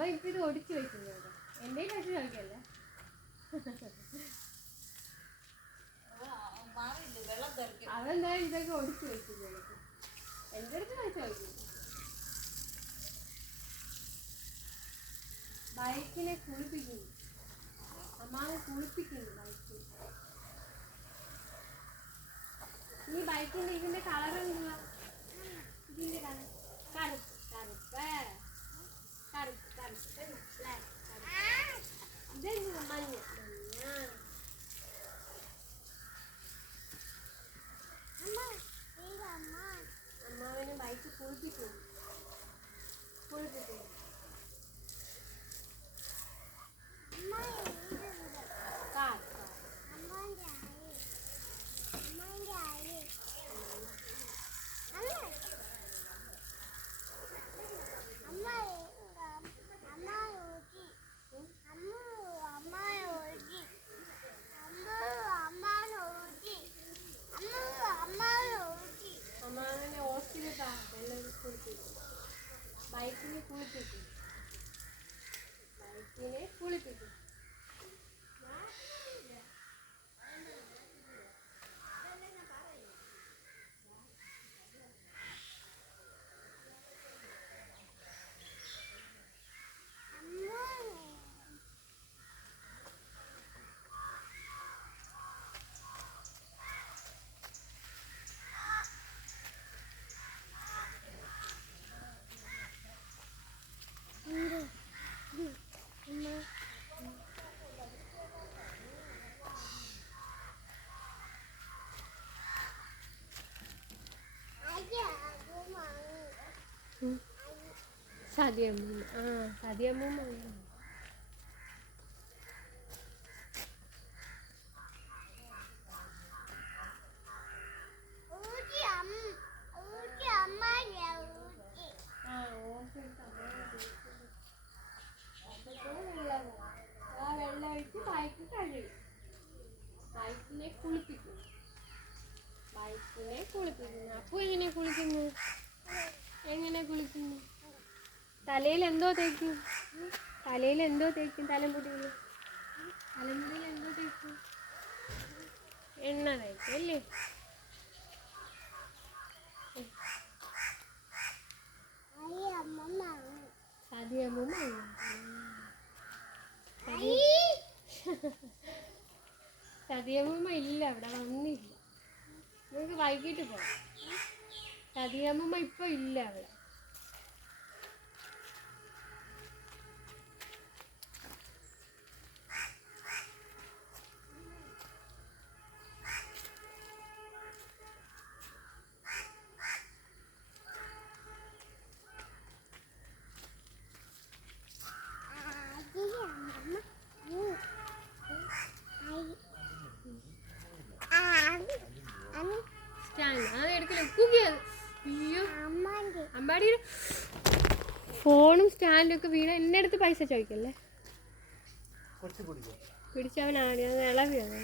അവൻ ഇപ്പം ഇത് ഒടിച്ചു വെക്കുന്നത് എൻ്റെ വെച്ച് ചോദിക്കല്ലേ അതെന്തായാലും ഇതൊക്കെ ഒടിച്ചു വെക്കുന്നത് എൻ്റെ അടുത്ത് ചോദിക്കുന്നു. ബൈക്കിനെ കുളിപ്പിക്കുന്നു. അമ്മാവെ കുളിപ്പിക്കുന്നു ബൈക്കിൽ. ഈ ബൈക്കിൻ്റെ ഇതിൻ്റെ കളർ എന്തുവാ? ഇതിൻ്റെ കളർ കറുപ്പ് കറുപ്പ് കറുപ്പ് കറുപ്പ് ഇതെന്തുവാ? മഞ്ഞ മഞ്ഞ. അമ്മാവനെ ബൈക്ക് കുളിപ്പിക്കുന്നു. കുളിപ്പിക്കുന്നു. അമ്മാവനെ ഹോസ്പിറ്റലിൽ എല്ലാവരും കുളിപ്പിക്കും. ബൈക്കിനെ കുളിപ്പിക്കും. ബൈക്കിനെ കുളിപ്പിക്കും. സാദിയമ്മ. സാദിയമ്മ വെള്ളം ഒഴിച്ച് ബൈക്ക് കഴുകും. ബൈക്കിനെ കുളിപ്പിക്കും. ബൈക്കിനെ കുളിപ്പിക്കുന്നു. അപ്പു എങ്ങനെ കുളിക്കുന്നു? എങ്ങനെ കുളിക്കുന്നു? തലയിൽ എന്തോ തേക്കും? തലയിൽ എന്തോ തേക്കും? തലമുടിയിൽ തലമുടിയിൽ എന്തോ തേക്കും? എണ്ണ തേക്കും അല്ലേ? സാദിയമ്മ സതിയമ്മ ഇല്ല, അവിടെ വന്നില്ല. നമുക്ക് വൈകിട്ട് പോകാം. സതിയമ്മ ഇപ്പൊ ഇല്ല അവിടെ. അമ്പാടിയുടെ ഫോണും സ്റ്റാൻഡൊക്കെ വീണ എൻ്റെ അടുത്ത് പൈസ ചോദിക്കല്ലേ. പിടിച്ചവനാണ് അത് ഇളവിയാണ്.